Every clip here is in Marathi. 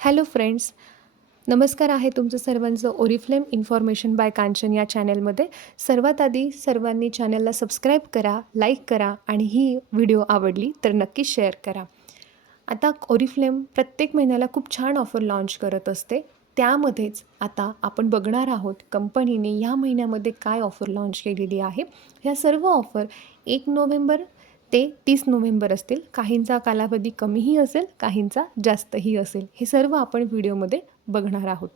हॅलो फ्रेंड्स नमस्कार आहे तुमचं सर्वांचं ओरिफ्लेम इन्फॉर्मेशन बाय कांचन या चॅनलमध्ये. सर्वात आधी सर्वांनी चॅनलला सबस्क्राईब करा लाईक करा आणि ही व्हिडिओ आवडली तर नक्की शेअर करा. आता ओरिफ्लेम प्रत्येक महिन्याला खूप छान ऑफर लॉन्च करत असते. त्यामध्येच आता आपण बघणार आहोत कंपनीने या महिन्यामध्ये काय ऑफर लॉन्च केलेली आहे. ह्या सर्व ऑफर एक नोव्हेंबर ते तीस नोव्हेंबर असतील. काहींचा कालावधी कमीही असेल काहींचा जास्तही असेल. हे सर्व आपण व्हिडिओमध्ये बघणार आहोत.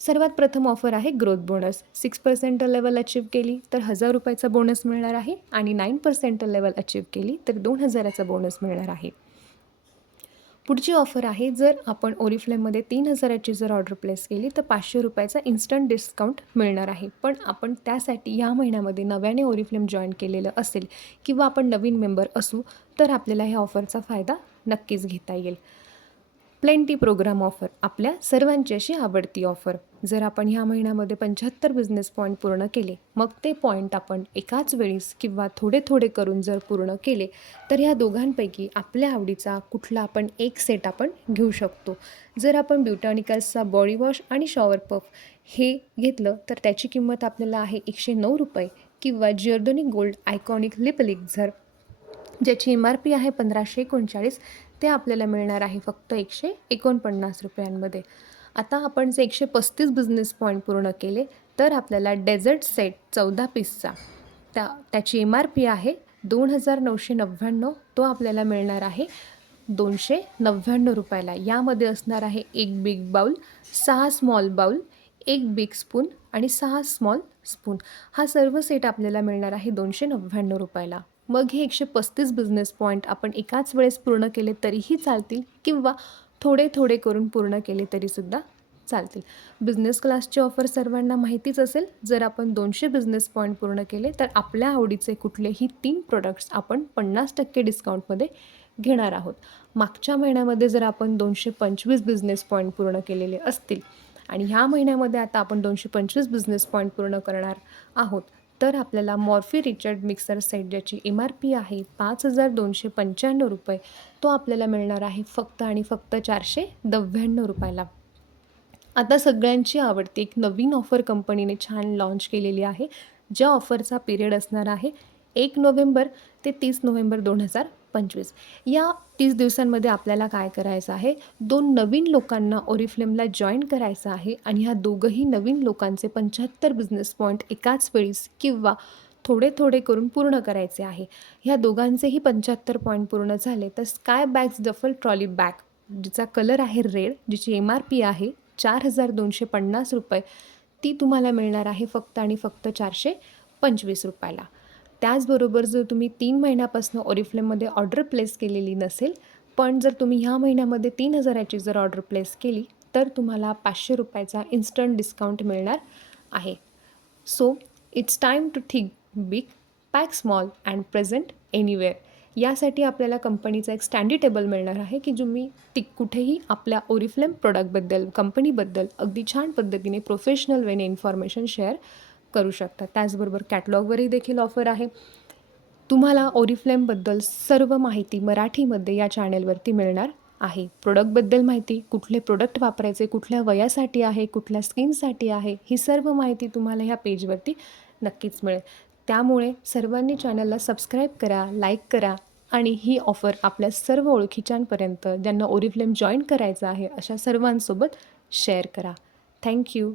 सर्वात प्रथम ऑफर आहे growth bonus six percent level achieve केली तर हजार रुपयाचा बोनस मिळणार आहे आणि नाईन पर्सेंट लेवल अचीव केली तर दोन हजाराचा बोनस मिळणार आहे. पुढची ऑफर आहे जर आपण ओरिफ्लेममध्ये तीन हजाराची जर ऑर्डर प्लेस केली तर पाचशे रुपयाचा इन्स्टंट डिस्काउंट मिळणार आहे. पण आपण त्यासाठी या महिन्यामध्ये नव्याने ओरिफ्लेम जॉईन केलेलं असेल किंवा आपण नवीन मेंबर असू तर आपल्याला ह्या ऑफरचा फायदा नक्कीच घेता येईल. प्लेंटी प्रोग्राम ऑफर आपल्या सर्वांची अशी आवडती ऑफर जर आपण ह्या महिन्यामध्ये पंच्याहत्तर बिझनेस पॉईंट पूर्ण केले मग ते पॉईंट आपण एकाच वेळीस किंवा थोडे थोडे करून जर पूर्ण केले तर ह्या दोघांपैकी आपल्या आवडीचा कुठला आपण एक सेट आपण घेऊ शकतो. जर आपण ब्युटॉनिकल्सचा बॉडी वॉश आणि शॉवर पफ हे घेतलं तर त्याची किंमत आपल्याला आहे एकशे नऊ रुपये किंवा जिअर्दोनिक गोल्ड आयकॉनिक लिप लिक्झर ज्याची एम आर पी आहे पंधराशे एकोणचाळीस ते आपल्याला मिळणार आहे फक्त एकशे एकोणपन्नास रुपयांमध्ये. आता आपण जे एकशे पस्तीस बिझनेस पॉईंट पूर्ण केले तर आपल्याला डेझर्ट सेट चौदा पीसचा त्या त्याची एम आर पी आहे दोन हजार नऊशे नव्याण्णव तो आपल्याला मिळणार आहे दोनशे नव्याण्णव रुपयाला. यामध्ये असणार आहे एक बिग बाऊल सहा स्मॉल बाऊल एक बिग स्पून आणि सहा स्मॉल स्पून हा सर्व सेट आपल्याला मिळणार आहे दोनशे नव्याण्णव रुपयाला. मग हे एकशे पस्तीस बिझनेस पॉईंट आपण एकाच वेळेस पूर्ण केले तरीही चालतील किंवा थोडे थोडे करून पूर्ण केले तरीसुद्धा चालतील. बिझनेस क्लासची ऑफर सर्वांना माहितीच असेल. जर आपण दोनशे बिझनेस पॉईंट पूर्ण केले तर आपल्या आवडीचे कुठलेही तीन प्रोडक्ट्स आपण पन्नास टक्के डिस्काउंटमध्ये घेणार आहोत. मागच्या महिन्यामध्ये जर आपण दोनशे पंचवीस बिझनेस पॉईंट पूर्ण केलेले असतील आणि ह्या महिन्यामध्ये आता आपण दोनशे पंचवीस बिझनेस पॉईंट पूर्ण करणार आहोत तर आपल्याला मॉर्फी रिचर्ड मिक्सर सेट ज्याची एम आर पी आहे पाच हजार दोनशे पंच्याण्णव रुपये तो आपल्याला मिळणार आहे फक्त आणि फक्त चारशे नव्याण्णव रुपयाला. आता सगळ्यांची आवडती एक नवीन ऑफर कंपनीने छान लॉन्च केलेली आहे ज्या ऑफरचा पिरियड असणार आहे एक नोव्हेंबर ते तीस नोव्हेंबर दोन हजार पंचवीस. या तीस दिवसांमध्ये आपल्याला काय करायचं आहे? दोन नवीन लोकांना ओरिफ्लेमला जॉईन करायचं आहे आणि ह्या दोघंही नवीन लोकांचे पंच्याहत्तर बिझनेस पॉईंट एकाच वेळीस किंवा थोडे थोडे करून पूर्ण करायचे आहे. ह्या दोघांचेही पंच्याहत्तर पॉईंट पूर्ण झाले तर Sky bags duffel trolley bag जिचा कलर आहे रेड जिची एम आर पी आहे चार हजार दोनशे पन्नास रुपये ती तुम्हाला मिळणार आहे फक्त आणि फक्त चारशे पंचवीस रुपयाला. त्याचबरोबर जर तुम्ही तीन महिन्यापासून ओरिफ्लेममध्ये ऑर्डर प्लेस केलेली नसेल पण जर तुम्ही ह्या महिन्यामध्ये तीन हजाराची जर ऑर्डर प्लेस केली तर तुम्हाला पाचशे रुपयाचा इन्स्टंट डिस्काउंट मिळणार आहे. So it's time to think big pack small and present anywhere यासाठी आपल्याला कंपनीचा एक स्टँडी टेबल मिळणार आहे की तुम्ही ती कुठेही आपल्या ओरिफ्लेम प्रोडक्टबद्दल कंपनीबद्दल अगदी छान पद्धतीने प्रोफेशनल वेने इन्फॉर्मेशन शेअर करू शकता त्याचबरोबर कॅटलॉगवरही देखील ऑफर आहे. तुम्हाला ओरिफ्लेमबद्दल सर्व माहिती मराठीमध्ये या चॅनेलवरती मिळणार आहे. प्रोडक्टबद्दल माहिती कुठले प्रोडक्ट वापरायचे कुठल्या वयासाठी आहे कुठल्या स्किनसाठी आहे ही सर्व माहिती तुम्हाला ह्या पेजवरती नक्कीच मिळेल. त्यामुळे सर्वांनी चॅनलला सबस्क्राईब करा लाईक करा आणि ही ऑफर आपल्या सर्व ओळखीच्यांपर्यंत ज्यांना ओरिफ्लेम जॉईन करायचं आहे अशा सर्वांसोबत शेअर करा. थँक्यू